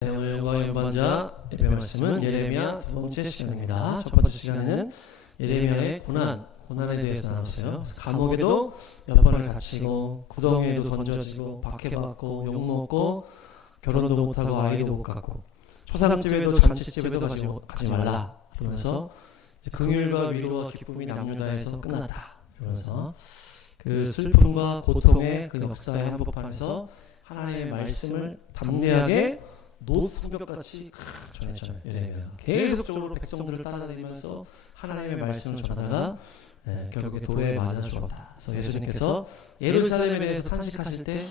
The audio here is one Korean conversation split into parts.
네, 오늘 영광의 연반자 예배 말씀은 예레미야 두 번째 시간입니다. 첫 번째 시간에는 예레미야의 고난에 대해서 나눴어요. 감옥에도 몇 번을 갇히고 구덩이에도 던져지고 박해받고 욕먹고 결혼도 못하고 아이도 못 갖고 초상집에도 잔치집에도 가지 말라 그러면서 긍휼과 위로와 기쁨이 남유다에서 끝났다 그러면서 그 슬픔과 고통의 그 역사의 한복판에서 하나님의 말씀을 담대하게 노성벽같이 전했잖아요. 예레미야 계속적으로 백성들을 따라다니면서 하나님의 말씀을 전하다가 결국에 돌에 맞아 죽었다. 그래서 예수님께서 예루살렘에 대해서 탄식하실 때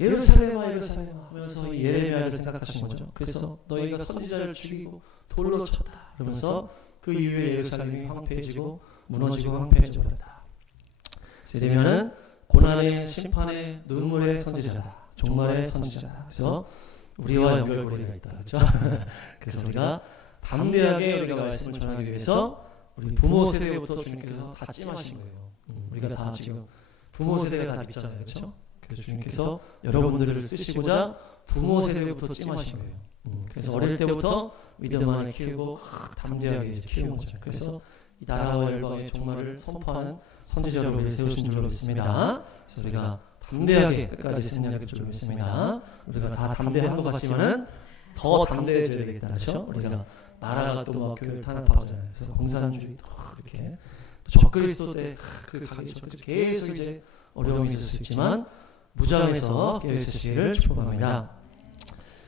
예루살렘아 예루살렘아 하면서 이 예레미야를 생각하신 거죠. 그래서 너희가 선지자를 죽이고 돌로 쳤다 그러면서 그 이후에 예루살렘이 황폐해지고 무너지고 황폐해져 버렸다. 예레미야는 고난의 심판의 눈물의 선지자다. 종말의 선지자다. 그래서 우리와 연결고리가 있다. 그렇죠? 그래서 우리가 담대하게 우리가 말씀을 전하기 위해서 우리 부모 세대부터 주님께서 다 찜하신 거예요. 우리가 다 지금 부모 세대가 다 믿잖아요. 그렇죠? 그래서 주님께서 여러분들을 쓰시고자 부모 세대부터 찜하신 거예요. 그래서 어릴 때부터 믿음 안에 키우고 담대하게 이제 키운 거죠. 그래서 이 나라와 열방의 종말을 선포하는 선지자로 우리를 세우신 줄로 믿습니다. 그래서 우리가 담대하게 끝까지 승리하길 줄로 믿습니다. 우리가 다 담대한 것 같지만은 더 담대해져야 되겠다. 그렇죠? 우리가 나라가 또 막 교회를 탄압하잖아요. 그래서 공산주의 이렇게 또 적그리스도 때 그 가기 전까지 계속 이제 어려움이 있을 수 있지만 무장해서 깨어 있으시기를 축복합니다.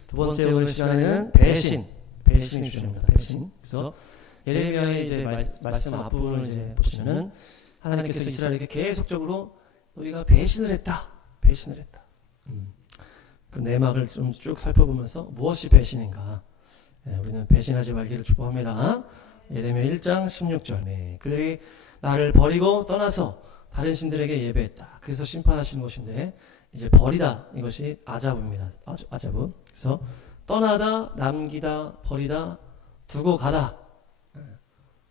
두 번째 오늘 시간에는 배신이 주제입니다. 배신. 그래서 예레미야의 이제 말씀 앞부분을 이제 보시면은 하나님께서 이스라엘에게 계속적으로 너희가 배신을 했다. 그 내막을 좀 쭉 살펴보면서 무엇이 배신인가? 우리는 배신하지 말기를 축복합니다. 예레미야 1장 16절. 그들이 나를 버리고 떠나서 다른 신들에게 예배했다. 그래서 심판하시는 것인데 이제 버리다 이것이 아자브입니다. 아자브. 그래서 떠나다, 남기다, 버리다, 두고 가다,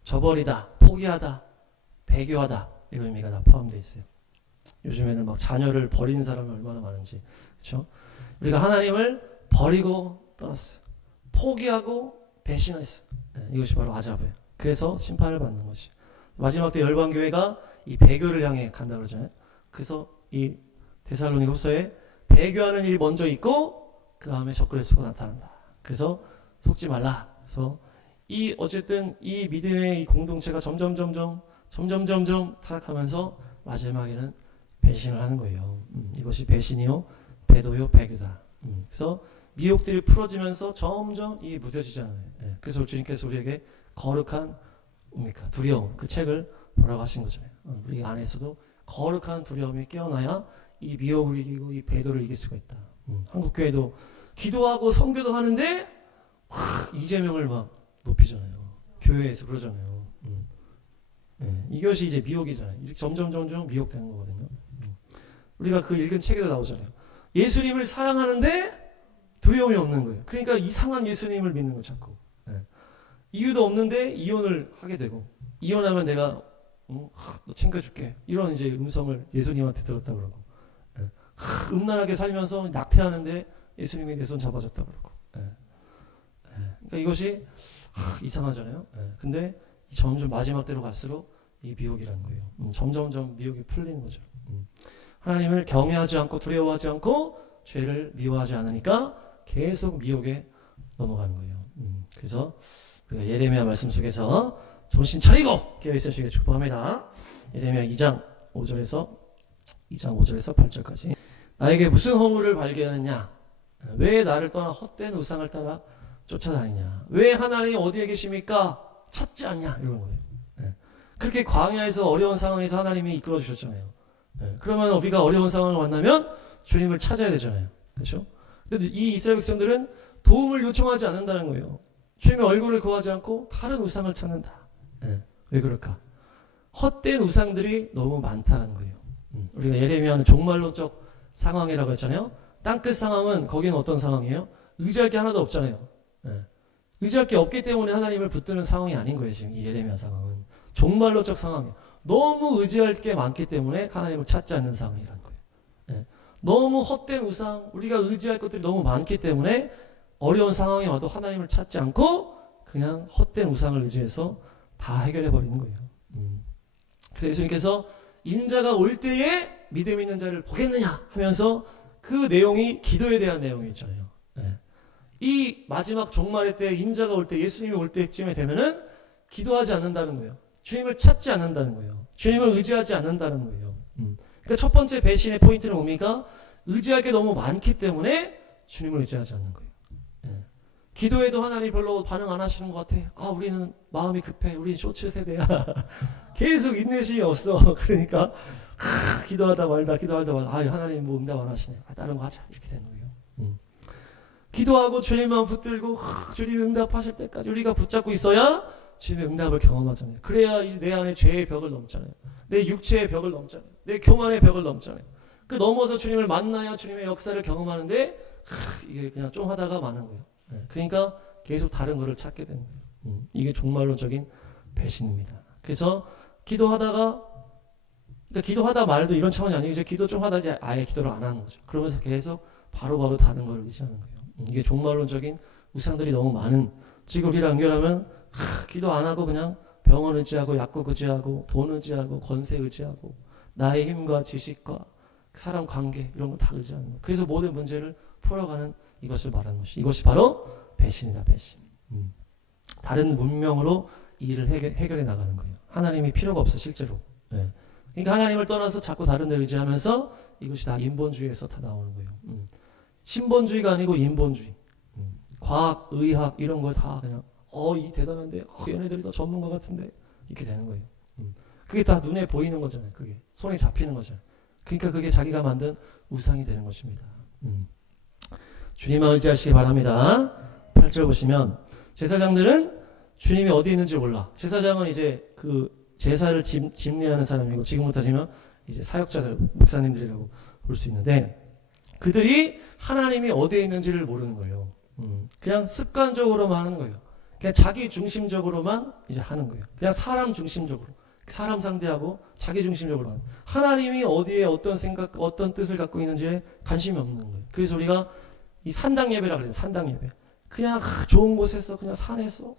저버리다, 포기하다, 배교하다 이런 의미가 다 포함되어 있어요. 요즘에는 막 자녀를 버리는 사람이 얼마나 많은지, 그렇죠? 우리가 하나님을 버리고 떠났어요. 포기하고 배신했어요. 이것이 바로 아자브예요. 그래서 심판을 받는 것이. 마지막 때 열방교회가 이 배교를 향해 간다 그러잖아요. 그래서 이 데살로니가후서에 배교하는 일이 먼저 있고 그 다음에 적그리스도가 나타난다. 그래서 속지 말라. 그래서 어쨌든 이 믿음의 이 공동체가 점점 타락하면서 마지막에는 배신을 하는 거예요. 이것이 배신이요, 배도요, 배교다. 그래서 미혹들이 풀어지면서 점점 이게 무뎌지잖아요. 그래서 주님께서 우리에게 거룩한 두려움, 그 책을 보라고 하신 거잖아요. 우리 안에서도 거룩한 두려움이 깨어나야 이 미혹을 이기고 이 배도를 이길 수가 있다. 한국교회도 기도하고 선교도 하는데 이재명을 막 높이잖아요. 교회에서 그러잖아요. 이것이 이제 미혹이잖아요. 이렇게 점점 미혹되는 거거든요. 우리가 그 읽은 책에도 나오잖아요. 예수님을 사랑하는데 두려움이 없는 거예요. 그러니까 이상한 예수님을 믿는 거 자꾸. 이유도 없는데 이혼을 하게 되고, 이혼하면 내가 너 챙겨줄게 이런 이제 음성을 예수님한테 들었다 그러고, 음란하게 살면서 낙태하는데 예수님이 내 손 잡아줬다 그러고. 그러니까 이것이 이상하잖아요. 근데 점점 마지막 때로 갈수록 이 미혹이라는 거예요. 점점 미혹이 풀리는 거죠. 하나님을 경외하지 않고 두려워하지 않고 죄를 미워하지 않으니까 계속 미혹에 넘어가는 거예요. 그래서 우리가 예레미야 말씀 속에서 정신 차리고 깨어 있으시길 축복합니다. 예레미야 2장 5절에서 8절까지. 나에게 무슨 허물을 발견했냐? 왜 나를 떠나 헛된 우상을 따라 쫓아다니냐? 왜 하나님 어디에 계십니까? 찾지 않냐? 이런 거예요. 그렇게 광야에서 어려운 상황에서 하나님이 이끌어 주셨잖아요. 그러면 우리가 어려운 상황을 만나면 주님을 찾아야 되잖아요. 그렇죠? 근데 이 이스라엘 백성들은 도움을 요청하지 않는다는 거예요. 주님의 얼굴을 구하지 않고 다른 우상을 찾는다. 왜 그럴까? 헛된 우상들이 너무 많다는 거예요. 우리가 예레미야는 종말론적 상황이라고 했잖아요. 땅끝 상황은 거기는 어떤 상황이에요? 의지할 게 하나도 없잖아요. 의지할 게 없기 때문에 하나님을 붙드는 상황이 아닌 거예요. 지금 이 예레미야 상황은 종말론적 상황이에요. 너무 의지할 게 많기 때문에 하나님을 찾지 않는 상황이라는 거예요. 너무 헛된 우상, 우리가 의지할 것들이 너무 많기 때문에 어려운 상황이 와도 하나님을 찾지 않고 그냥 헛된 우상을 의지해서 다 해결해 버리는 거예요. 그래서 예수님께서 인자가 올 때에 믿음 있는 자를 보겠느냐 하면서 그 내용이 기도에 대한 내용이 있잖아요. 네. 이 마지막 종말의 때 인자가 올 때 예수님이 올 때쯤에 되면은 기도하지 않는다는 거예요. 주님을 찾지 않는다는 거예요. 주님을 의지하지 않는다는 거예요. 그러니까 첫 번째 배신의 포인트는 뭡니까? 의지할 게 너무 많기 때문에 주님을 의지하지 않는 거예요. 예. 기도해도 하나님 별로 반응 안 하시는 것 같아. 아, 우리는 마음이 급해. 우리는 쇼츠 세대야. 계속 인내심이 없어. 그러니까 기도하다 말다 아, 하나님 뭐 응답 안 하시네. 아, 다른 거 하자. 이렇게 되는 거예요. 기도하고 주님만 붙들고 주님이 응답하실 때까지 우리가 붙잡고 있어야 주님의 응답을 경험하잖아요. 그래야 이제 내 안에 죄의 벽을 넘잖아요. 내 육체의 벽을 넘잖아요. 내 교만의 벽을 넘잖아요. 그 넘어서 주님을 만나야 주님의 역사를 경험하는데 이게 그냥 좀 하다가 마는 거예요. 그러니까 계속 다른 거를 찾게 되는 거예요. 이게 종말론적인 배신입니다. 그래서 기도하다가 그러니까 기도하다 말도 이런 차원이 아니고 이제 기도 좀 하다 이제 아예 기도를 안 하는 거죠. 그러면서 계속 바로바로 다른 걸 의지하는 거예요. 이게 종말론적인 우상들이 너무 많은 지금 우리를 연결하면 기도 안 하고 그냥 병원 의지하고 약국 의지하고 돈 의지하고 권세 의지하고 나의 힘과 지식과 사람 관계 이런 거 다 의지하는 거예요. 그래서 모든 문제를 풀어가는 이것을 말하는 것이 이것이 바로 배신이다. 배신. 다른 문명으로 이 일을 해결해 나가는 거예요. 하나님이 필요가 없어 실제로. 네. 그러니까 하나님을 떠나서 자꾸 다른 데 의지하면서 이것이 다 인본주의에서 다 나오는 거예요. 신본주의가 아니고 인본주의. 과학, 의학 이런 걸 다 그냥 이 대단한데 얘네들이 더 전문가 같은데 이렇게 되는 거예요. 그게 다 눈에 보이는 거잖아요. 그게 손에 잡히는 거잖아요. 그러니까 그게 자기가 만든 우상이 되는 것입니다. 주님만 의지하시기 바랍니다. 8절 보시면 제사장들은 주님이 어디 있는지 몰라. 제사장은 이제 그 제사를 집례하는 사람이고 지금으로 따지면 이제 사역자들, 목사님들이라고 볼 수 있는데 그들이 하나님이 어디에 있는지를 모르는 거예요. 그냥 습관적으로만 하는 거예요. 그냥 자기 중심적으로만 이제 하는 거예요. 그냥 사람 중심적으로. 사람 상대하고 자기 중심적으로 하는. 하나님이 어디에 어떤 생각, 어떤 뜻을 갖고 있는지에 관심이 없는 거예요. 그래서 우리가 이 산당 예배라고 그래요. 산당 예배. 그냥 좋은 곳에서 그냥 산에서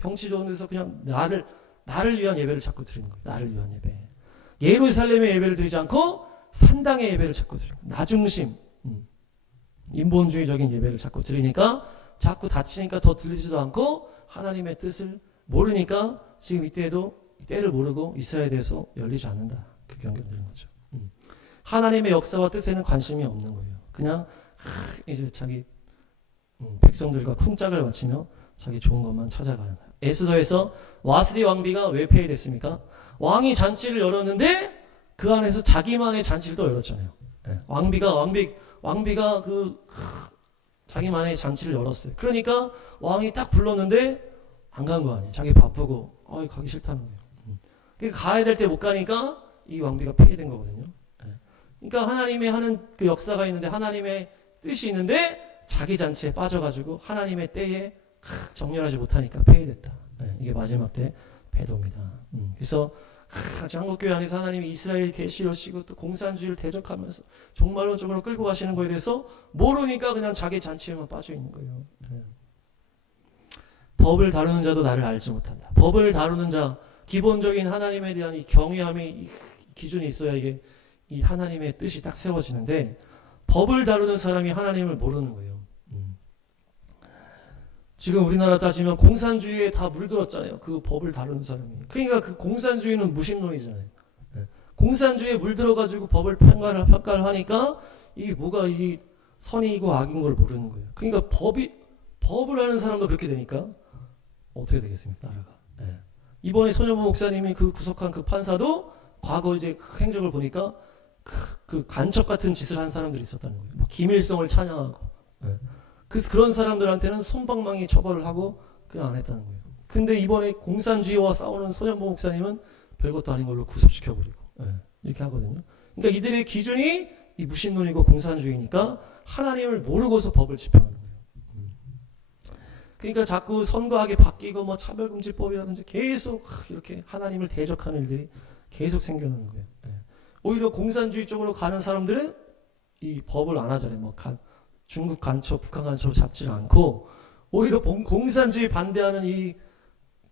경치 좋은 데서 그냥 나를 위한 예배를 자꾸 드리는 거예요. 나를 위한 예배. 예루살렘의 예배를 드리지 않고 산당의 예배를 자꾸 드리는 거예요. 나 중심. 인본주의적인 예배를 자꾸 드리니까 자꾸 다치니까 더 들리지도 않고 하나님의 뜻을 모르니까 지금 이때에도 때를 모르고 이스라엘에서 열리지 않는다. 그렇게 연결되는 거죠. 하나님의 역사와 뜻에는 관심이 없는 거예요. 그냥 이제 자기 백성들과 쿵짝을 맞추며 자기 좋은 것만 찾아가는 거예요. 에스더에서 와스디 왕비가 왜 폐위됐습니까? 왕이 잔치를 열었는데 그 안에서 자기만의 잔치를 또 열었잖아요. 왕비가 자기만의 잔치를 열었어요. 그러니까 왕이 딱 불렀는데 안 간 거 아니에요. 자기 바쁘고 가기 싫다는 거예요. 그러니까 가야 될 때 못 가니까 이 왕비가 폐위된 거거든요. 그러니까 하나님이 하는 그 역사가 있는데 하나님의 뜻이 있는데 자기 잔치에 빠져가지고 하나님의 때에 정렬하지 못하니까 폐위됐다. 이게 마지막 때 배도입니다. 그래서 한국교회 안에서 하나님이 이스라엘 계시하시고 또 공산주의를 대적하면서 종말론적으로 끌고 가시는 거에 대해서 모르니까 그냥 자기 잔치에만 빠져 있는 거예요. 법을 다루는 자도 나를 알지 못한다. 법을 다루는 자, 기본적인 하나님에 대한 이 경외함이 이 기준이 있어야 이게 이 하나님의 뜻이 딱 세워지는데 법을 다루는 사람이 하나님을 모르는 거예요. 지금 우리나라 따지면 공산주의에 다 물들었잖아요. 그 법을 다루는 사람이. 그러니까 그 공산주의는 무신론이잖아요. 공산주의에 물들어가지고 법을 평가를 하니까 이게 뭐가 이 선이고 악인 걸 모르는 거예요. 그러니까 법을 하는 사람도 그렇게 되니까 어떻게 되겠습니까? 나라가. 이번에 손영보 목사님이 그 구속한 그 판사도 과거 이제 그 행적을 보니까 그 간첩 같은 짓을 한 사람들이 있었다는 거예요. 뭐 김일성을 찬양하고. 그래서 그런 사람들한테는 솜방망이 처벌을 하고 그냥 안 했다는 거예요. 근데 이번에 공산주의와 싸우는 손영보 목사님은 별것도 아닌 걸로 구속시켜버리고 이렇게 하거든요. 그러니까 이들의 기준이 이 무신론이고 공산주의니까 하나님을 모르고서 법을 집행하는 거예요. 그러니까 자꾸 선거하게 바뀌고 뭐 차별금지법이라든지 계속 이렇게 하나님을 대적하는 일들이 계속 생겨나는 거예요. 오히려 공산주의 쪽으로 가는 사람들은 이 법을 안 하잖아요. 뭐 중국 간첩, 북한 간첩을 잡지를 않고 오히려 공산주의 반대하는 이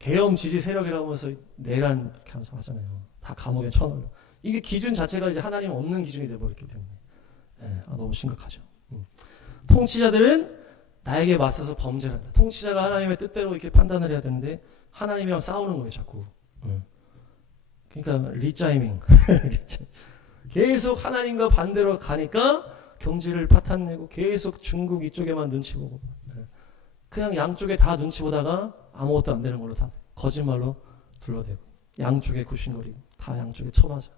계엄 지지 세력이라고 하면서 내란 이렇게 하면서 하잖아요. 다 감옥에 쳐넣어요. 이게 기준 자체가 이제 하나님 없는 기준이 되어버렸기 때문에 너무 심각하죠. 통치자들은 나에게 맞서서 범죄를 한다. 통치자가 하나님의 뜻대로 이렇게 판단을 해야 되는데 하나님이랑 싸우는 거예요, 자꾸. 그러니까 리짜이밍. 계속 하나님과 반대로 가니까 경제를 파탄내고 계속 중국 이쪽에만 눈치 보고 그냥 양쪽에 다 눈치 보다가 아무것도 안 되는 걸로 다 거짓말로 둘러대고 양쪽에 굽신거리고 다 양쪽에 쳐맞아.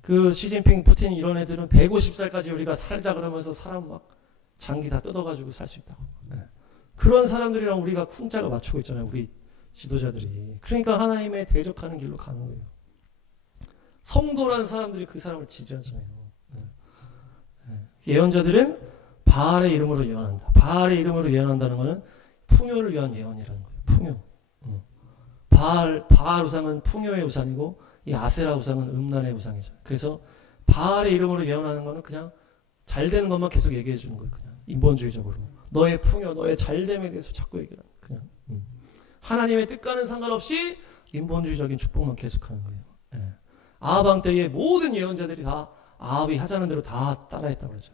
그 시진핑, 푸틴 이런 애들은 150살까지 우리가 살자 그러면서 사람 막 장기 다 뜯어가지고 살 수 있다고. 그런 사람들이랑 우리가 쿵짝을 맞추고 있잖아요. 우리 지도자들이. 그러니까 하나님의 대적하는 길로 가는 거예요. 성도라는 사람들이 그 사람을 지지하잖아요. 예언자들은 바알의 이름으로 예언한다. 바알의 이름으로 예언한다는 것은 풍요를 위한 예언이라는 거예요. 풍요. 바알 우상은 풍요의 우상이고 이 아세라 우상은 음란의 우상이죠. 그래서 바알의 이름으로 예언하는 것은 그냥 잘 되는 것만 계속 얘기해 주는 거예요. 그냥 인본주의적으로. 너의 풍요, 너의 잘됨에 대해서 자꾸 얘기를 그냥. 하나님의 뜻과는 상관없이 인본주의적인 축복만 계속하는 거예요. 아하방 때의 모든 예언자들이 다 아합이 하자는 대로 다 따라했다고 그러죠.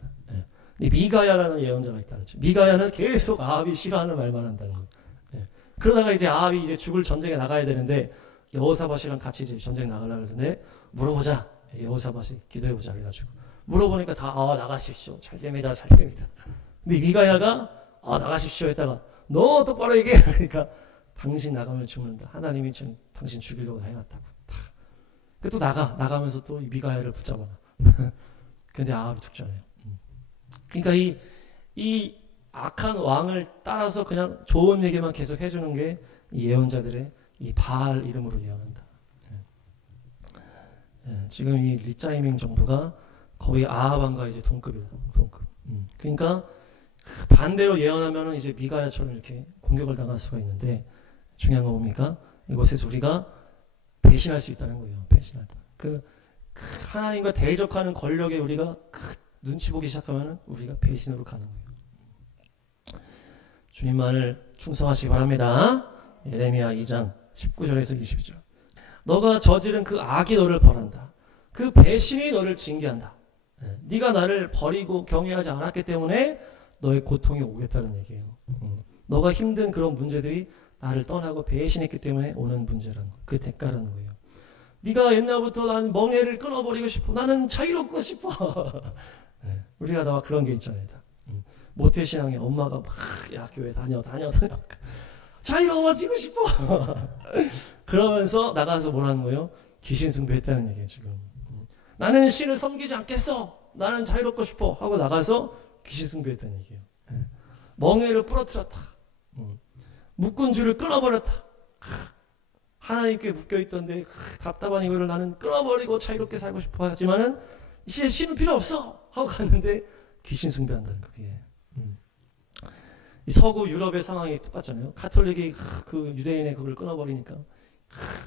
미가야라는 예언자가 있다 그랬죠. 미가야는 계속 아합이 싫어하는 말만 한다는 거예요. 그러다가 이제 아합이 이제 죽을 전쟁에 나가야 되는데 여호사밧이랑 같이 이제 전쟁 나가려고 그러는데 물어보자. 여호사밧이 기도해보자 그래가지고 물어보니까 다 나가십시오. 잘 됩니다. 잘 됩니다. 근데 미가야가 나가십시오 했다가 너 똑바로 얘기해. 그러니까 당신 나가면 죽는다. 하나님이 지금 당신 죽이려고 다 해놨다고. 그 또 나가면서 또 미가야를 붙잡아놔. 근데 아합이 죽잖아요. 그러니까 이 악한 왕을 따라서 그냥 좋은 얘기만 계속 해주는 게 이 예언자들의 이 바알 이름으로 예언한다. 지금 이 리짜이밍 정부가 거의 아합왕과 이제 동급이다. 동급. 그러니까 반대로 예언하면은 이제 미가야처럼 이렇게 공격을 당할 수가 있는데 중요한 건 뭡니까? 이곳에서 우리가 배신할 수 있다는 거예요. 배신할 때. 하나님과 대적하는 권력에 우리가 눈치 보기 시작하면 우리가 배신으로 가는 거예요. 주님만을 충성하시기 바랍니다. 예레미야 2장 19절에서 22절. 너가 저지른 그 악이 너를 벌한다. 그 배신이 너를 징계한다. 네가 나를 버리고 경외하지 않았기 때문에 너의 고통이 오겠다는 얘기예요. 너가 힘든 그런 문제들이 나를 떠나고 배신했기 때문에 오는 문제라는 거. 그 대가라는 거예요. 네가 옛날부터 난 멍해를 끊어버리고 싶어. 나는 자유롭고 싶어. 우리가 다 그런 게 있잖아요. 모태신앙에 엄마가 막 야 교회 다녀 자유로워지고 싶어. 그러면서 나가서 뭐라는 거예요? 귀신 숭배했다는 얘기예요. 지금 나는 신을 섬기지 않겠어. 나는 자유롭고 싶어 하고 나가서 귀신 숭배했다는 얘기예요. 멍해를 부러뜨렸다. 묶은 줄을 끊어버렸다. 하나님께 묶여있던데 답답한 이거를 나는 끊어버리고 자유롭게 살고 싶어 하지만은 이제 신은 필요 없어 하고 갔는데 귀신 숭배한다는 거예요. 이 서구 유럽의 상황이 똑같잖아요. 카톨릭이 그 유대인의 그걸 끊어버리니까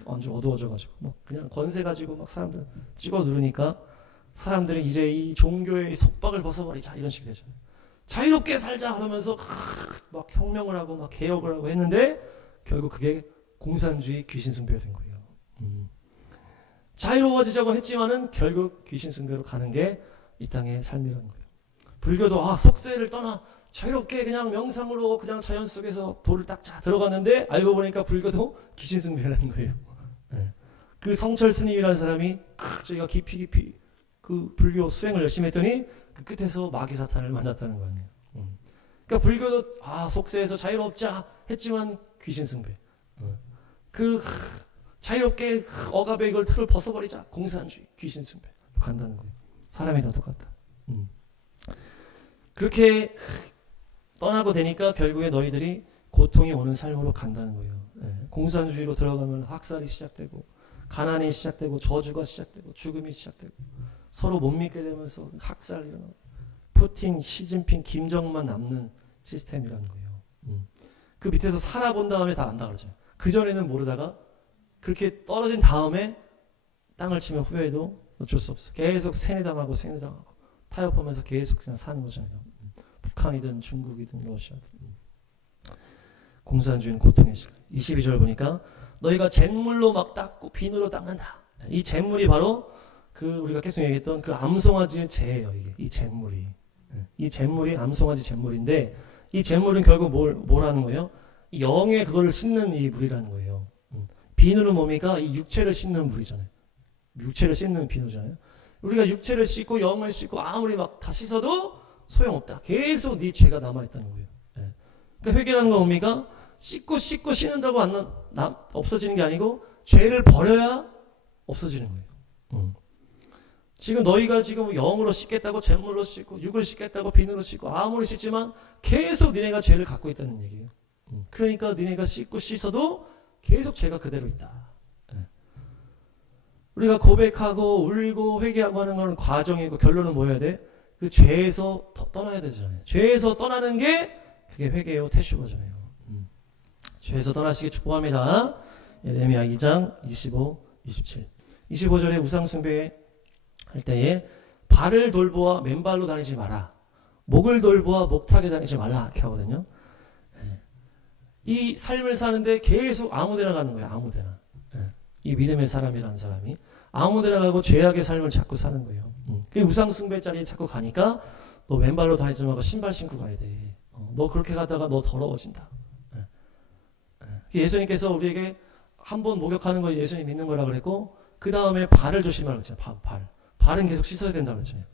완전 어두워져가지고 막 그냥 권세 가지고 막 사람들 찍어 누르니까 사람들이 이제 이 종교의 속박을 벗어버리자 이런 식이 되잖아요. 자유롭게 살자 하면서 막 혁명을 하고 막 개혁을 하고 했는데 결국 그게 공산주의 귀신 숭배가 된 거예요. 자유로워지자고 했지만은 결국 귀신 숭배로 가는 게 이 땅의 삶이라는 거예요. 불교도 속세를 떠나 자유롭게 그냥 명상으로 그냥 자연 속에서 돌을 딱 들어갔는데 알고 보니까 불교도 귀신 숭배라는 거예요. 그 성철 스님이라는 사람이 저희가 깊이 그 불교 수행을 열심히 했더니 그 끝에서 마귀사탄을 만났다는 거 아니에요. 그러니까 불교도 속세에서 자유롭자 했지만 귀신 숭배. 자유롭게 억압의 이걸 틀을 벗어버리자 공산주의 귀신 숭배 간다는 거예요. 사람이 다 똑같다. 그렇게 떠나고 되니까 결국에 너희들이 고통이 오는 삶으로 간다는 거예요. 공산주의로 들어가면 학살이 시작되고 가난이 시작되고 저주가 시작되고 죽음이 시작되고 서로 못 믿게 되면서 학살 일어나고 푸틴, 시진핑, 김정만 남는 시스템이라는 거예요. 그 밑에서 살아본 다음에 다 안다 그러죠. 그전에는 모르다가 그렇게 떨어진 다음에 땅을 치면 후회해도 어쩔 수 없어. 계속 세뇌당하고 타협하면서 계속 그냥 사는 거잖아요. 북한이든 중국이든 러시아든 공산주의는 고통의 시간. 22절 보니까 너희가 잿물로 막 닦고 비누로 닦는다. 이 잿물이 바로 그 우리가 계속 얘기했던 그 암송아지의 재예요. 이게 이 잿물이. 이 잿물이 암송아지 잿물인데 이 잿물은 결국 뭘 하는 거예요? 이 영의 그거를 씻는 이 물이라는 거예요. 비누는 뭡니까? 이 육체를 씻는 물이잖아요. 육체를 씻는 비누잖아요. 우리가 육체를 씻고 영을 씻고 아무리 막 다 씻어도 소용없다. 계속 네 죄가 남아있다는 거예요. 그러니까 회개라는 건 뭡니까? 씻고 씻는다고 없어지는 게 아니고 죄를 버려야 없어지는 거예요. 지금 너희가 지금 영으로 씻겠다고 잿물로 씻고 육을 씻겠다고 비누로 씻고 아무리 씻지만 계속 니네가 죄를 갖고 있다는 얘기예요. 그러니까 니네가 씻고 씻어도 계속 죄가 그대로 있다. 우리가 고백하고 울고 회개하고 하는 건 과정이고 결론은 뭐 해야 돼? 그 죄에서 떠나야 되잖아요. 죄에서 떠나는 게 그게 회개요 태슈거잖아요. 죄에서 떠나시기 축복합니다. 예레미야 2장 25, 27. 25절에 우상숭배 할 때에 발을 돌보아 맨발로 다니지 마라. 목을 돌보아 목타게 다니지 말라. 이렇게 하거든요. 이 삶을 사는데 계속 아무데나 가는 거예요. 아무데나. 이 믿음의 사람이라는 사람이 아무데나 가고 죄악의 삶을 자꾸 사는 거예요. 그 우상숭배 자리에 자꾸 가니까 너 맨발로 다니지 말고 신발 신고 가야 돼. 너 그렇게 가다가 너 더러워진다. 예수님께서 우리에게 한 번 목욕하는 거 예수님 믿는 거라 그랬고 그 다음에 발을 조심하라고 했잖아요. 발은 계속 씻어야 된다고 했잖아요.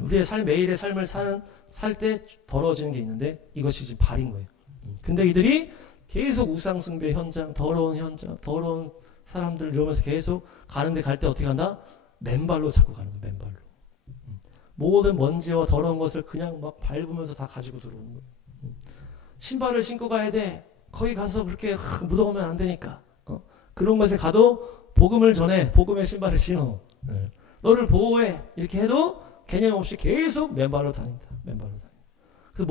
우리의 매일의 삶을 살 때 더러워지는 게 있는데 이것이 지금 발인 거예요. 근데 이들이 계속 우상숭배 현장, 더러운 사람들 이러면서 계속 가는데 갈 때 어떻게 한다? 맨발로 자꾸 가는 거예요. 맨발로. 모든 먼지와 더러운 것을 그냥 막 밟으면서 다 가지고 들어오는 거예요. 신발을 신고 가야 돼. 거기 가서 그렇게 묻어오면 안 되니까. 그런 것에 가도 복음을 전해. 복음의 신발을 신어. 너를 보호해. 이렇게 해도 개념 없이 계속 맨발로 다닌다. 맨발로 다닌다. 그래서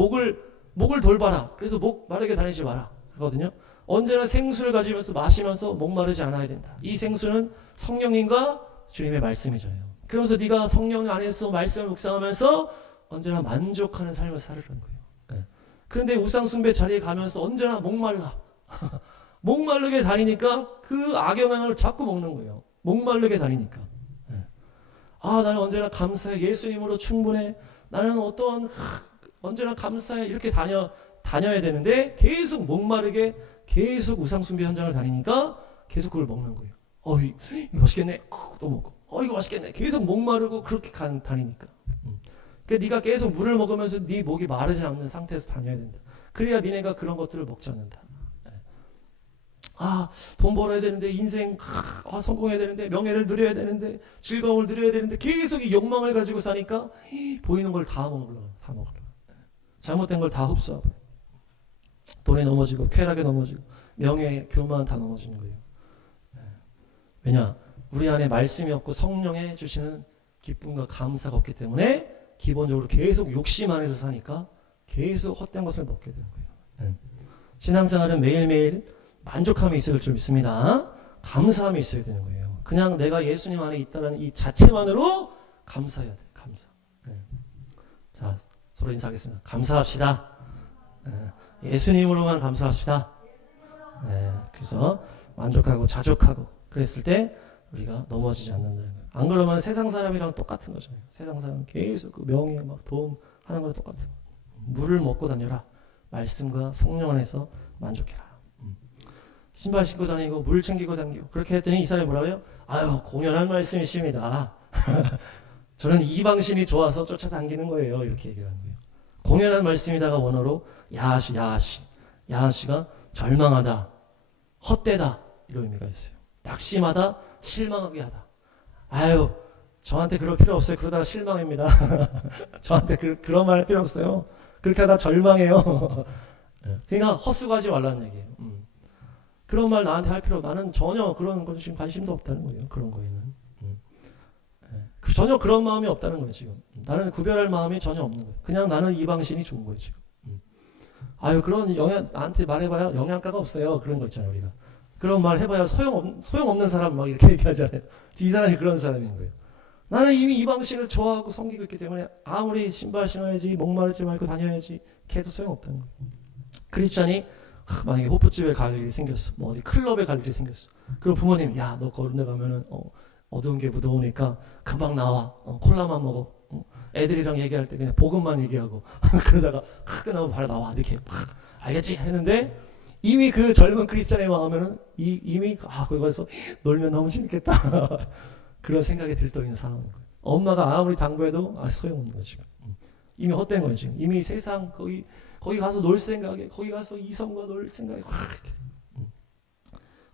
목을 돌봐라. 그래서 목 마르게 다니지 마라. 하거든요. 언제나 생수를 가지면서 마시면서 목 마르지 않아야 된다. 이 생수는 성령님과 주님의 말씀이잖아요. 그러면서 네가 성령 안에서 말씀을 묵상하면서 언제나 만족하는 삶을 살으라는 거예요. 그런데 우상숭배 자리에 가면서 언제나 목말라. 목마르게 다니니까 그 악영향을 자꾸 먹는 거예요. 목마르게 다니니까. 나는 언제나 감사해. 예수님으로 충분해. 나는 언제나 감사해. 이렇게 다녀야 되는데 계속 목마르게 계속 우상숭배 현장을 다니니까 계속 그걸 먹는 거예요. 이거 맛있겠네. 또 먹고. 이거 맛있겠네. 계속 목마르고 그렇게 다니니까. 그러니까 네가 계속 물을 먹으면서 네 목이 마르지 않는 상태에서 다녀야 된다. 그래야 니네가 그런 것들을 먹지 않는다. 돈 벌어야 되는데 인생 성공해야 되는데 명예를 누려야 되는데 즐거움을 누려야 되는데 계속 이 욕망을 가지고 사니까 보이는 걸 다 먹으려고. 잘못된 걸 다 흡수하고 돈에 넘어지고 쾌락에 넘어지고 명예, 교만 다 넘어지는 거예요. 왜냐? 우리 안에 말씀이 없고 성령의 주시는 기쁨과 감사가 없기 때문에 기본적으로 계속 욕심 안에서 사니까 계속 헛된 것을 먹게 되는 거예요. 신앙생활은 매일매일 만족함이 있어야 될 줄 믿습니다. 감사함이 있어야 되는 거예요. 그냥 내가 예수님 안에 있다는 이 자체만으로 감사해야 돼요. 감사. 자, 서로 인사하겠습니다. 감사합시다. 예수님으로만 감사합시다. 그래서 만족하고 자족하고 그랬을 때 우리가 넘어지지 않는다는 거예요. 안 그러면 세상 사람이랑 똑같은 거죠. 세상 사람은 계속 그 명예, 돈 하는 거랑 똑같은 거예요. 물을 먹고 다녀라. 말씀과 성령 안에서 만족해라. 신발 신고 다니고 물 챙기고 다니고 그렇게 했더니 이 사람이 뭐라고요? 공연한 말씀이십니다. 저는 이 방신이 좋아서 쫓아당기는 거예요. 이렇게 얘기를 하는 거예요. 공연한 말씀이다가 원어로 야하시가 절망하다, 헛되다 이런 의미가 있어요. 낙심하다, 실망하게 하다. 저한테 그럴 필요 없어요. 그러다가 실망입니다. 저한테 그런 말 필요 없어요. 그렇게 하다 절망해요. 그러니까 헛수고하지 말라는 얘기예요. 그런 말 나한테 할 필요 나는 전혀 그런 건 지금 관심도 없다는 거예요. 그런 거에는. 전혀 그런 마음이 없다는 거예요. 지금. 나는 구별할 마음이 전혀 없는 거예요. 그냥 나는 이 방신이 좋은 거예요. 지금. 그런 나한테 말해봐야 영양가가 없어요. 그런 거 있잖아요. 우리가. 그런 말 해봐야 소용없는 사람 막 이렇게 얘기하잖아요. 이 사람이 그런 사람인 거예요. 나는 이미 이 방식을 좋아하고 섬기고 있기 때문에 아무리 신발 신어야지, 목마르지 말고 다녀야지, 걔도 소용없다는 거예요. 크리스찬이 만약에 호프집에 갈 일이 생겼어, 뭐 어디 클럽에 갈 일이 생겼어. 그럼 부모님, 야, 너 그런 데 가면은 어두운 게 무더우니까 금방 나와. 콜라만 먹어. 애들이랑 얘기할 때 그냥 복음만 얘기하고 그러다가 끝나면 바로 나와. 이렇게 알겠지? 했는데 이미 그 젊은 크리스찬의 마음에는 이미 거기 가서 놀면 너무 재밌겠다. 그런 생각이 들떠 있는 상황인 거예요. 엄마가 아무리 당부해도 소용없는 거죠. 이미 헛된 거예요. 지금 이미 세상 거기 가서 놀 생각에, 거기 가서 이성과 놀 생각에 이렇게.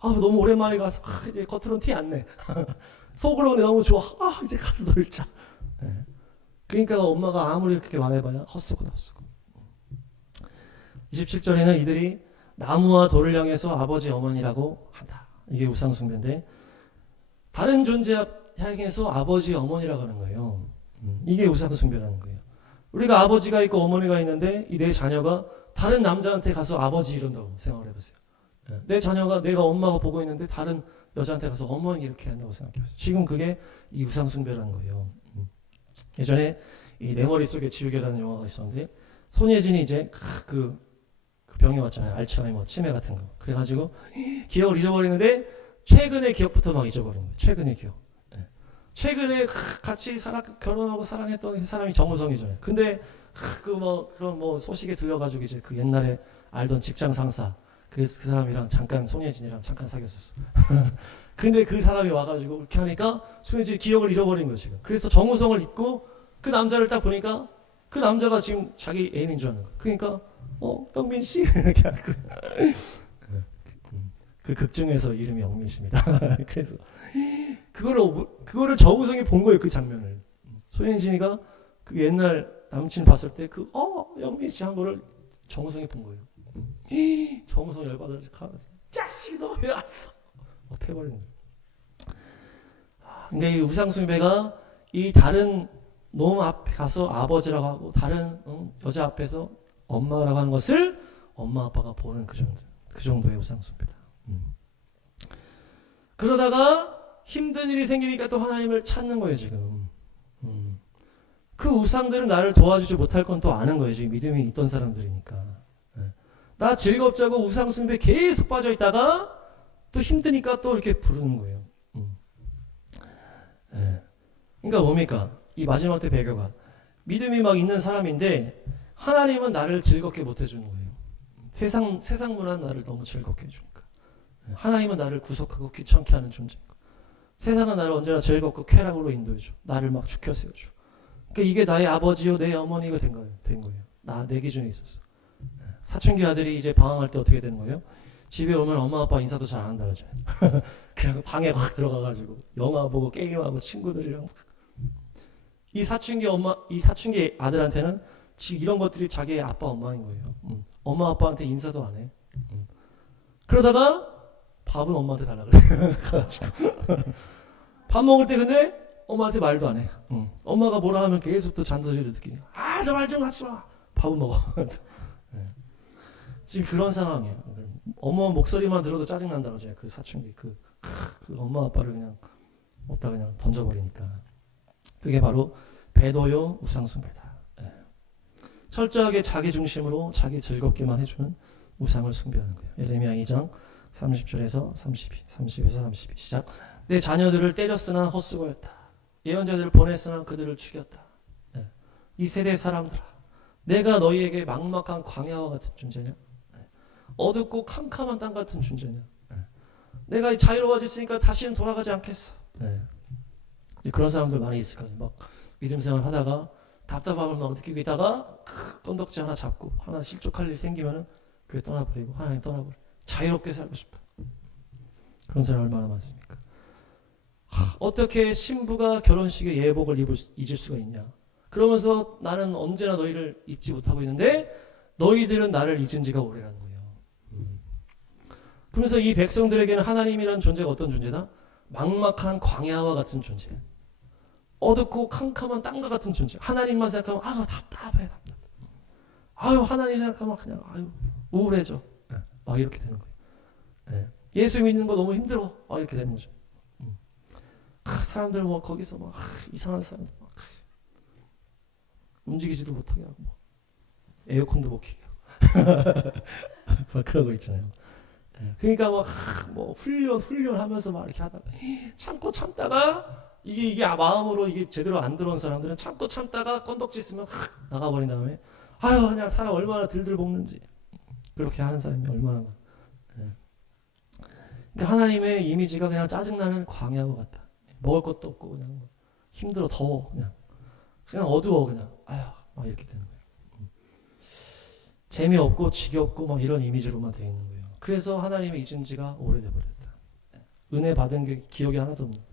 너무 오랜만에 가서 이제 겉으로는 티 안 내. 속으로 너무 좋아. 이제 가서 놀자. 네. 그러니까 엄마가 아무리 그렇게 말해봐야 헛수고. 27절에는 이들이 나무와 돌을 향해서 아버지 어머니라고 한다. 이게 우상숭배인데 다른 존재 향해서 아버지 어머니라고 하는 거예요. 이게 우상숭배라는 거예요. 우리가 아버지가 있고 어머니가 있는데 이 내 자녀가 다른 남자한테 가서 아버지 이런다고 생각을 해보세요. 내 자녀가 내가 엄마가 보고 있는데 다른 여자한테 가서 어머니 이렇게 한다고 생각해보세요. 지금 그게 이 우상숭배라는 거예요. 예전에 내 머릿속에 지우개라는 영화가 있었는데 손예진이 이제 그 병이 왔잖아요. 알츠하이머 치매 같은 거. 그래가지고 기억을 잊어버리는데 최근의 기억부터 막 잊어버린 거예요. 최근의 기억. 최근에 같이 결혼하고 사랑했던 사람이 정우성이잖아요. 근데 그런 소식에 들려가지고 이제 그 옛날에 알던 직장 상사 그 사람이랑 잠깐 손예진이랑 잠깐 사귀었었어. 근데 그 사람이 와가지고 이렇게 하니까 손예진이 기억을 잃어버린 거예요 지금. 그래서 정우성을 잊고 그 남자를 딱 보니까 그 남자가 지금 자기 애인인 줄 아는 거예요. 그러니까 영민 씨 이렇게 하고 그 극 중에서 이름이 영민 씨입니다. 그래서 그거를 정우성이 본 거예요. 그 장면을. 손예진이가 그 옛날 남친 봤을 때 영민 씨 한 거를 정우성이 본 거예요. 정우성 열받아서 가면서 자식 너 왜 왔어? 패버리는 거예요. 근데 이 우상숭배가 이 다른 놈 앞에 가서 아버지라고 하고 다른 여자 앞에서 엄마라고 하는 것을 엄마 아빠가 보는 그 정도의 우상숭배다. 그러다가 힘든 일이 생기니까 또 하나님을 찾는 거예요 지금. 그 우상들은 나를 도와주지 못할 건 또 아는 거예요. 지금 믿음이 있던 사람들이니까. 나 즐겁자고 우상숭배 계속 빠져 있다가 또 힘드니까 또 이렇게 부르는 거예요. 그러니까 뭡니까? 이 마지막 때 배교가 믿음이 막 있는 사람인데 하나님은 나를 즐겁게 못 해주는 거예요. 세상 문화는 나를 너무 즐겁게 해주니까. 하나님은 나를 구속하고 귀찮게 하는 존재고 세상은 나를 언제나 즐겁고 쾌락으로 인도해줘. 나를 막 죽여 세워줘. 그러니까 이게 나의 아버지요 내 어머니가 된 거예요. 내 기준에 있었어. 사춘기 아들이 이제 방황할 때 어떻게 되는 거예요? 집에 오면 엄마 아빠 인사도 잘 안 한다 그러잖아요. 그냥 방에 확 들어가가지고 영화 보고 게임하고 친구들이랑 이 사춘기 아들한테는 지금 이런 것들이 자기의 아빠 엄마인 거예요. 엄마 아빠한테 인사도 안 해. 그러다가 밥은 엄마한테 달라 그래. 밥 먹을 때 근데 엄마한테 말도 안 해. 엄마가 뭐라 하면 계속 또 잔소리를 듣기니 저 말 좀 하지 마. 밥은 먹어. 지금 그런 상황이에요. 엄마 목소리만 들어도 짜증난다 그러죠. 그 사춘기 그 엄마 아빠를 그냥 어디다 그냥 던져버리니까. 그게 바로 배도요 우상숭배다. 철저하게 자기 중심으로 자기 즐겁게만 해주는 우상을 숭배하는 거예요. 예레미야 2장 30절에서 30에서 32 시작. 내 자녀들을 때렸으나 헛수고였다. 예언자들을 보냈으나 그들을 죽였다. 이 세대 사람들아, 내가 너희에게 막막한 광야와 같은 존재냐? 어둡고 캄캄한 땅 같은 존재냐? 내가 자유로워졌으니까 다시는 돌아가지 않겠어. 그런 사람들 많이 있을 거예요. 막 믿음 생활 하다가 답답함을 막 느끼고 있다가 건덕지 하나 잡고 하나 실족할 일 생기면은 교회 떠나버리고 하나님 떠나버리고 자유롭게 살고 싶다. 그런 사람 얼마나 많습니까? 어떻게 신부가 결혼식에 예복을 잊을 수가 있냐? 그러면서 나는 언제나 너희를 잊지 못하고 있는데 너희들은 나를 잊은 지가 오래라는 거예요. 그러면서 이 백성들에게는 하나님이라는 존재가 어떤 존재다? 막막한 광야와 같은 존재. 어둡고 캄캄한 땅과 같은 존재. 하나님만 생각하면 답답해. 하나님 생각하면 그냥 우울해져. 막 이렇게 되는 거예요. 예수 믿는 거 너무 힘들어. 이렇게 되는 거죠. 사람들 뭐 거기서 막 이상한 사람들 막 움직이지도 못하게 하고 뭐 에어컨도 못 켜게 하고 막 그러고 있잖아요. 그러니까 뭐 훈련하면서 막 이렇게 하다가 참다가 이게 마음으로 이게 제대로 안 들어온 사람들은 참다가 건덕지 있으면 나가버린 다음에 아유 그냥 사람 얼마나 들들 볶는지 그렇게 하는 사람이 얼마나 많아. 그러니까 하나님의 이미지가 그냥 짜증나는 광야와 같다. 먹을 것도 없고 그냥 힘들어 더워 그냥 어두워 그냥 아유 막 이렇게 되는 거예요. 재미없고 지겹고 막 이런 이미지로만 되어 있는 거예요. 그래서 하나님의 잊은 지가 오래돼 버렸다. 은혜 받은 게 기억이 하나도 없는 거예요.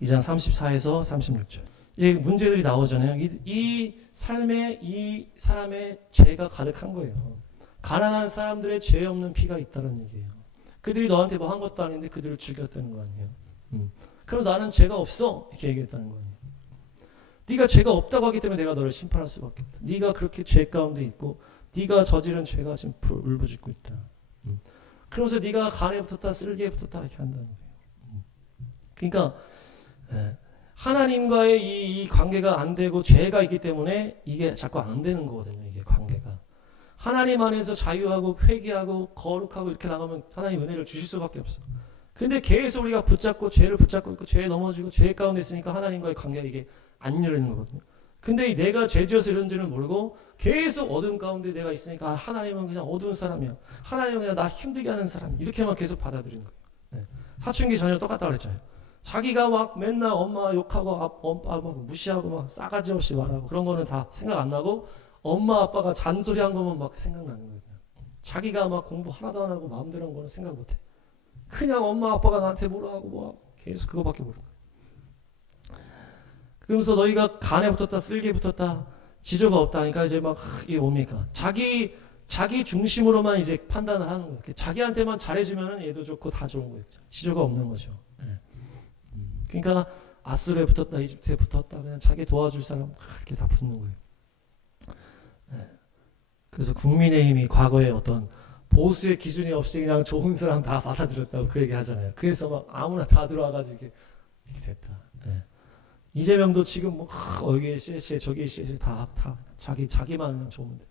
2장 34에서 36절 이제 문제들이 나오잖아요. 이 삶에 이 사람의 죄가 가득한 거예요. 가난한 사람들의 죄 없는 피가 있다는 얘기예요. 그들이 너한테 뭐 한 것도 아닌데 그들을 죽였다는 거 아니에요. 그럼 나는 죄가 없어 이렇게 얘기했다는 거 아니에요. 네가 죄가 없다고 하기 때문에 내가 너를 심판할 수밖에 없다. 네가 그렇게 죄 가운데 있고 네가 저지른 죄가 지금 울부짖고 있다. 그러면서 네가 간에 붙었다 쓸개에 붙었다 이렇게 한다는 거예요. 그러니까 하나님과의 이 관계가 안 되고 죄가 있기 때문에 이게 자꾸 안 되는 거거든요. 이게 관계가. 하나님 안에서 자유하고 회개하고 거룩하고 이렇게 나가면 하나님 은혜를 주실 수밖에 없어. 근데 계속 우리가 죄를 붙잡고 있고 죄에 넘어지고 죄 가운데 있으니까 하나님과의 관계가 이게 안 열리는 거거든요. 근데 내가 죄 지어서 이런 줄은 모르고 계속 어둠 가운데 내가 있으니까 하나님은 그냥 어두운 사람이야. 하나님은 그냥 나 힘들게 하는 사람. 이렇게만 계속 받아들이는 거예요. 사춘기 전혀 똑같다고 그랬잖아요. 자기가 막 맨날 엄마 욕하고 아빠 막 무시하고 막 싸가지 없이 말하고 그런 거는 다 생각 안 나고 엄마 아빠가 잔소리한 거만 막 생각나는 거예요. 자기가 막 공부 하나도 안 하고 마음대로 한 거는 생각 못 해. 그냥 엄마 아빠가 나한테 뭐라 하고 뭐 하고 계속 그거밖에 모르는 거예요. 그러면서 너희가 간에 붙었다 쓸개에 붙었다 지조가 없다 하니까 이제 막 이게 뭡니까? 자기 중심으로만 이제 판단을 하는 거예요. 자기한테만 잘해주면 얘도 좋고 다 좋은 거예요. 지조가 없는 거죠. 그러니까 아수르에 붙었다 이집트에 붙었다 그냥 자기 도와줄 사람 그렇게 다 붙는 거예요. 그래서 국민의힘이 과거에 어떤 보수의 기준이 없이 그냥 좋은 사람 다 받아들였다고 그 얘기 하잖아요. 그래서 막 아무나 다 들어와가지고 이렇게 됐다. 이재명도 지금 뭐 여기에 CC 저기에 CC 다 자기만 그냥 좋은데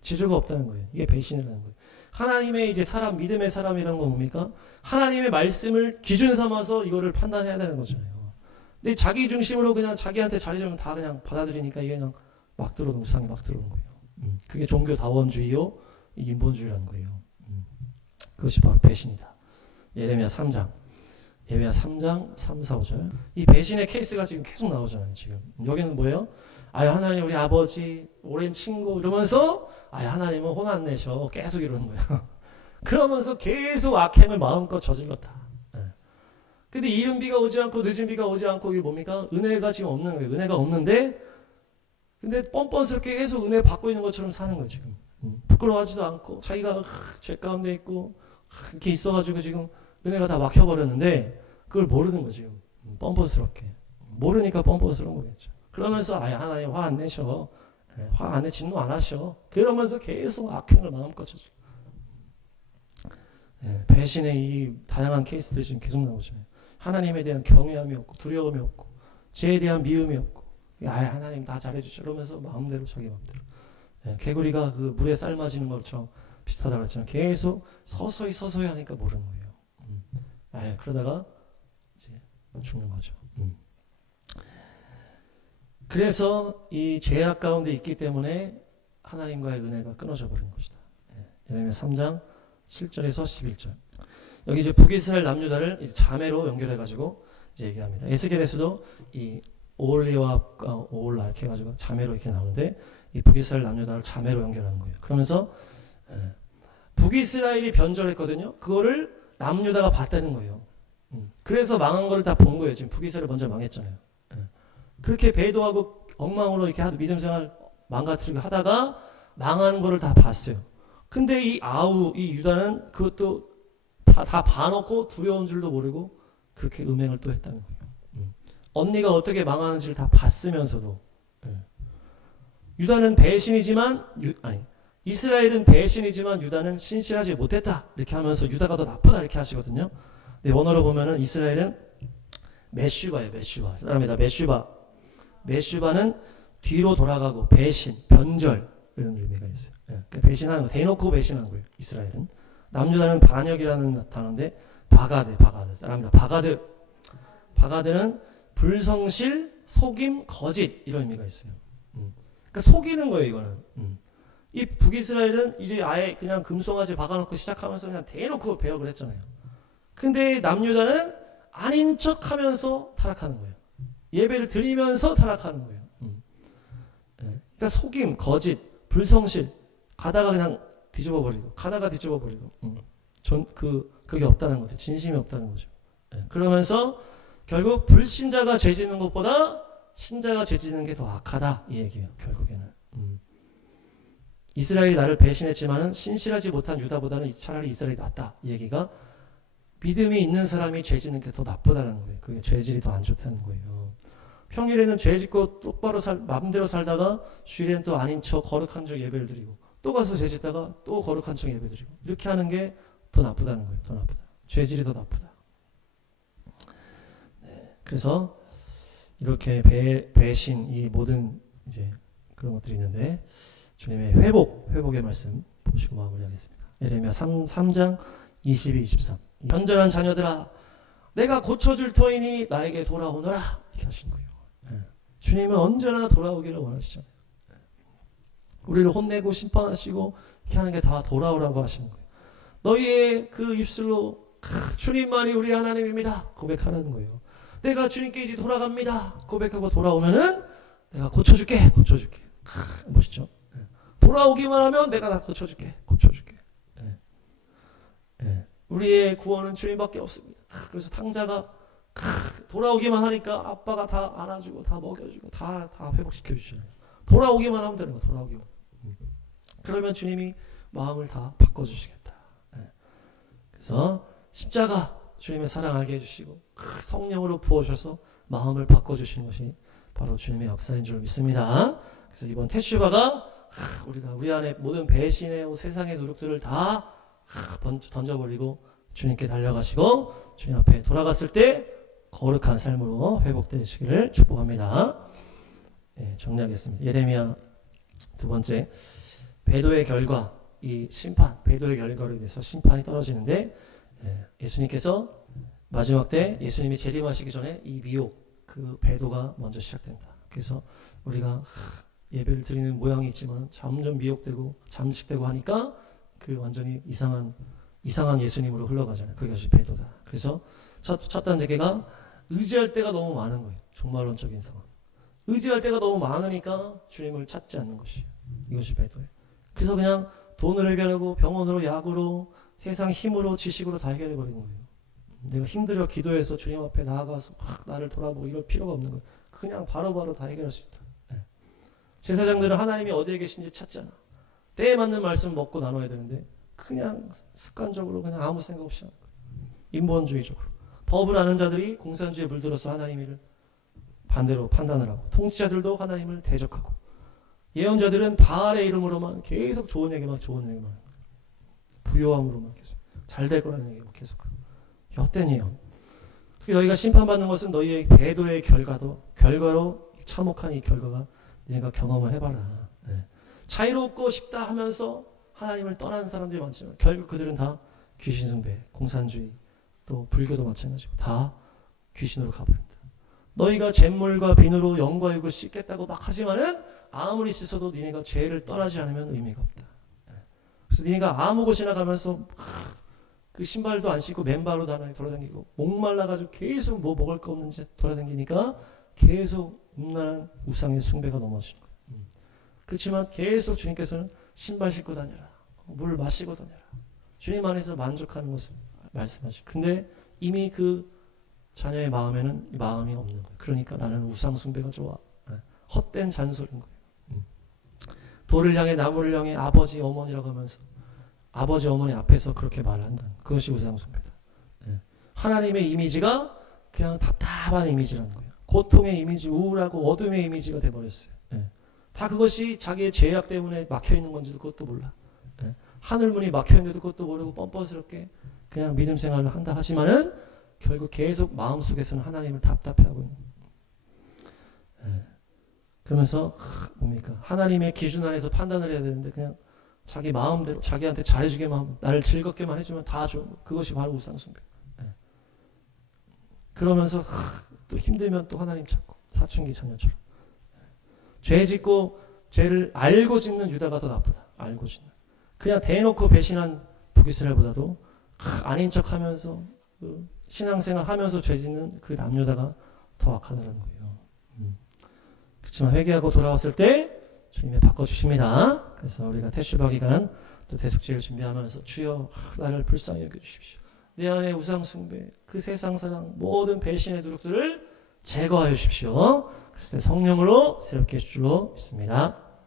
지조가 없다는 거예요. 이게 배신이라는 거예요. 하나님의 이제 사람 믿음의 사람이라는 건 뭡니까? 하나님의 말씀을 기준 삼아서 이거를 판단해야 되는 거잖아요. 근데 자기 중심으로 그냥 자기한테 잘해주면 다 그냥 받아들이니까 이게 그냥 막 들어오는 우상이 막 들어오는 거예요. 그게 종교다원주의요, 인본주의라는 거예요. 그것이 바로 배신이다. 예레미야 3장 3, 4, 5절 이 배신의 케이스가 지금 계속 나오잖아요. 지금 여기는 뭐예요? 하나님 우리 아버지 오랜 친구 이러면서 하나님은 혼 안 내셔 계속 이러는 거예요. 그러면서 계속 악행을 마음껏 저질렀다. 근데 이른 비가 오지 않고 늦은 비가 오지 않고 이게 뭡니까? 은혜가 지금 없는 거예요. 은혜가 없는데 근데 뻔뻔스럽게 계속 은혜 받고 있는 것처럼 사는 거예요. 지금 부끄러워하지도 않고 자기가 죄 가운데 있고 이렇게 있어가지고 지금 은혜가 다 막혀버렸는데 그걸 모르는 거죠. 지금 뻔뻔스럽게 모르니까 뻔뻔스러운 거겠죠. 그러면서 하나님 화 안 내셔. 화 안 내, 진노 안 하셔. 그러면서 계속 악행을 마음껏 저지. 배신의 이 다양한 케이스들이 지금 계속 나오죠. 하나님에 대한 경외함이 없고 두려움이 없고 죄에 대한 미움이 없고 하나님 다 잘해주셔. 그러면서 마음대로 자기 마음대로. 개구리가 그 물에 삶아지는 것처럼 비슷하다고 했잖아요. 계속 서서히 하니까 모르는 거예요. 그러다가 이제 죽는 거죠. 그래서 이 죄악 가운데 있기 때문에 하나님과의 은혜가 끊어져 버리는 것이다. 예레미야 3장 7절에서 11절. 여기 이제 북이스라엘 남유다를 이제 자매로 연결해가지고 이제 얘기합니다. 에스겔에서도 이 오홀리와 오홀라 이렇게 해가지고 자매로 이렇게 나오는데 이 북이스라엘 남유다를 자매로 연결하는 거예요. 그러면서 북이스라엘이 변절했거든요. 그거를 남유다가 봤다는 거예요. 그래서 망한 걸 다 본 거예요. 지금 북이스라엘 먼저 망했잖아요. 그렇게 배도하고 엉망으로 이렇게 믿음 생활 망가뜨리고 하다가 망하는 거를 다 봤어요. 근데 이 유다는 그것도 다 봐놓고 두려운 줄도 모르고 그렇게 음행을 또 했다는 거예요. 언니가 어떻게 망하는지를 다 봤으면서도 유다는 배신이지만 이스라엘은 배신이지만 유다는 신실하지 못했다 이렇게 하면서 유다가 더 나쁘다 이렇게 하시거든요. 근데 원어로 보면은 이스라엘은 메슈바예요. 메슈바. 사람이다. 메슈바. 메슈바는 뒤로 돌아가고 배신, 변절 이런 의미가 있어요. 예, 그러니까 배신하는 거, 대놓고 배신한 거예요. 이스라엘은. 남유다는 반역이라는 단어인데 바가드, 바가드. 사람이다. 바가드. 바가드는 불성실, 속임, 거짓 이런 의미가 있어요. 그러니까 속이는 거예요, 이거는. 이 북이스라엘은 이제 아예 그냥 금송아지 박아놓고 시작하면서 그냥 대놓고 배역을 했잖아요. 근데 남유다는 아닌 척하면서 타락하는 거예요. 예배를 드리면서 타락하는 거예요. 그러니까 속임, 거짓, 불성실, 가다가 그냥 뒤집어버리고, 가다가 뒤집어버리고, 그게 없다는 거죠. 진심이 없다는 거죠. 그러면서 결국 불신자가 죄지는 것보다 신자가 죄지는 게 더 악하다 이 얘기예요. 결국에는. 이스라엘이 나를 배신했지만은 신실하지 못한 유다보다는 차라리 이스라엘이 낫다 이 얘기가 믿음이 있는 사람이 죄지는 게 더 나쁘다는 거예요. 그게 죄질이 더 안 좋다는 거예요. 평일에는 죄짓고 똑바로 마음대로 살다가 주일에는 또 아닌 척 거룩한 척 예배를 드리고 또 가서 죄짓다가 또 거룩한 척 예배 드리고 이렇게 하는 게 더 나쁘다는 거예요. 더 나쁘다. 죄질이 더 나쁘다. 네, 그래서 이렇게 배신 이 모든 이제 그런 것들이 있는데 주님의 회복의 말씀 보시고 마무리하겠습니다. 예레미야 3장 22, 23. 현절한 자녀들아 내가 고쳐줄 터이니 나에게 돌아오너라 이렇게 하시는 거예요. 주님은 언제나 돌아오기를 원하시잖아요. 우리를 혼내고 심판하시고 이렇게 하는 게 다 돌아오라고 하시는 거예요. 너희의 그 입술로 주님만이 우리 하나님입니다 고백하라는 거예요. 내가 주님께 이제 돌아갑니다 고백하고 돌아오면은 내가 고쳐줄게. 멋있죠? 돌아오기만 하면 내가 다 고쳐줄게. 우리의 구원은 주님밖에 없습니다. 그래서 탕자가 돌아오기만 하니까 아빠가 다 안아주고 다 먹여주고 다 회복시켜 주시잖아요. 돌아오기만 하면 되는 거예요. 돌아오기만. 그러면 주님이 마음을 다 바꿔주시겠다. 그래서 십자가 주님의 사랑 알게 해주시고 성령으로 부어주셔서 마음을 바꿔주시는 것이 바로 주님의 역사인 줄 믿습니다. 그래서 이번 테슈바가 우리 안에 모든 배신의 세상의 누룩들을 다 던져버리고 주님께 달려가시고 주님 앞에 돌아갔을 때 거룩한 삶으로 회복되시기를 축복합니다. 네, 정리하겠습니다. 예레미야 두 번째 배도의 결과 이 심판 배도의 결과로 인해서 심판이 떨어지는데 예수님께서 마지막 때 예수님이 재림하시기 전에 이 미혹 그 배도가 먼저 시작된다. 그래서 우리가 예배를 드리는 모양이 있지만 점점 미혹되고 잠식되고 하니까 그 완전히 이상한 예수님으로 흘러가잖아요. 그것이 배도다. 그래서 첫 단계가 의지할 때가 너무 많은 거예요. 종말론적인 상황. 의지할 때가 너무 많으니까 주님을 찾지 않는 것이 이것이 배도예요. 그래서 그냥 돈을 해결하고 병원으로 약으로 세상 힘으로 지식으로 다 해결해 버리는 거예요. 내가 힘들어 기도해서 주님 앞에 나아가서 나를 돌아보고 이럴 필요가 없는 거예요. 그냥 바로바로 다 해결할 수 있다. 제사장들은 하나님이 어디에 계신지 찾지 않아. 때에 맞는 말씀 먹고 나눠야 되는데 그냥 습관적으로 그냥 아무 생각 없이 하는 거예요. 인본주의적으로. 법을 아는 자들이 공산주의에 물들어서 하나님을 반대로 판단을 하고 통치자들도 하나님을 대적하고 예언자들은 바알의 이름으로만 계속 좋은 얘기만 하는 거예요. 부요함으로만 계속 잘 될 거라는 얘기만 계속 하고 헛된 예언. 너희가 심판받는 것은 너희의 배도의 결과로 참혹한 이 결과가 너희가 경험을 해봐라. 자유롭고 싶다 하면서 하나님을 떠나는 사람들이 많지만 결국 그들은 다 귀신 숭배, 공산주의, 또 불교도 마찬가지고 다 귀신으로 가버린다. 너희가 잿물과 비누로 영과 육을 씻겠다고 막 하지만은 아무리 씻어도 니네가 죄를 떠나지 않으면 의미가 없다. 그래서 니네가 아무 곳이나 가면서 그 신발도 안 신고 맨발로 돌아다니고 목말라가지고 계속 뭐 먹을 거 없는지 돌아다니니까 계속 음란한 우상의 숭배가 넘어지는 거예요. 그렇지만 계속 주님께서는 신발 신고 다녀라. 물 마시고 다녀라. 주님 안에서 만족하는 것을 말씀하시고 근데 이미 그 자녀의 마음에는 마음이 없는 거예요. 그러니까 나는 우상 숭배가 좋아. 헛된 잔소리인 거예요. 돌을 향해 나무를 향해 아버지 어머니라고 하면서 아버지 어머니 앞에서 그렇게 말한다. 그것이 우상 숭배다. 하나님의 이미지가 그냥 답답한 이미지라는 거예요. 고통의 이미지, 우울하고 어둠의 이미지가 돼버렸어요. 다 그것이 자기의 죄악 때문에 막혀있는 건지도 그것도 몰라. 하늘문이 막혀있는데도 그것도 모르고 뻔뻔스럽게 그냥 믿음 생활을 한다 하지만은 결국 계속 마음속에서는 하나님을 답답해하고 있는 거예요. 예. 그러면서 뭡니까? 하나님의 기준 안에서 판단을 해야 되는데 그냥 자기 마음대로 자기한테 잘해주게만 하면 나를 즐겁게만 해주면 다 줘. 그것이 바로 우상숭배. 예. 그러면서 또 힘들면 또 하나님 찾고 사춘기 자녀처럼. 예. 죄 짓고 죄를 알고 짓는 유다가 더 나쁘다. 알고 짓는. 그냥 대놓고 배신한 북이스라엘보다도 아닌 척하면서 그 신앙생활 하면서 죄 짓는 그 남유다가 더 악하다는 거예요. 그렇지만 회개하고 돌아왔을 때 주님이 바꿔주십니다. 그래서 우리가 태슈바 기간 또 대속제를 준비하면서 주여 나를 불쌍히 여겨주십시오. 내 안에 우상숭배 그 세상사랑 모든 배신의 누룩들을 제거하여 주십시오. 그래서 성령으로 새롭게 해줄 줄로 믿습니다.